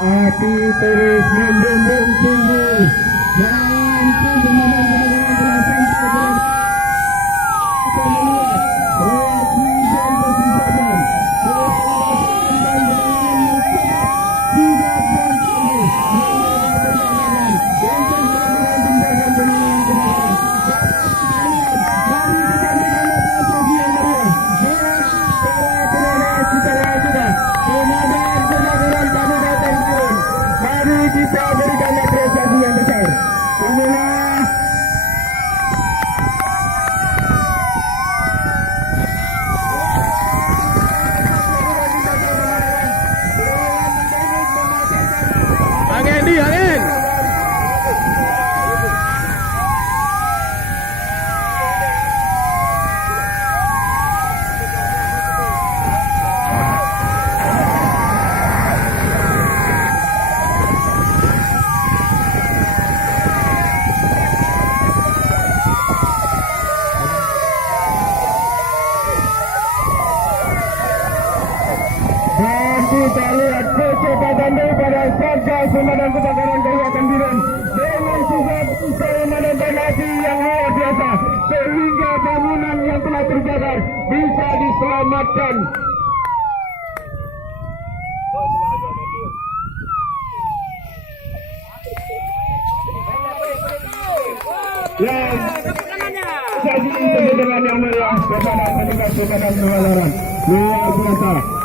api terus membumbung tinggi dan kita berikan apresiasi yang besar. Inilah angin di angin. kita lihat kecepatan daripada Satgas Pemadam Kebakaran Kegiatan Bireuen dengan sifat pemadaman api yang luar biasa sehingga bangunan yang telah terbakar bisa diselamatkan. Dan saya ingin dengan yang meriah kepada petugas pemadam kebakaran luar biasa.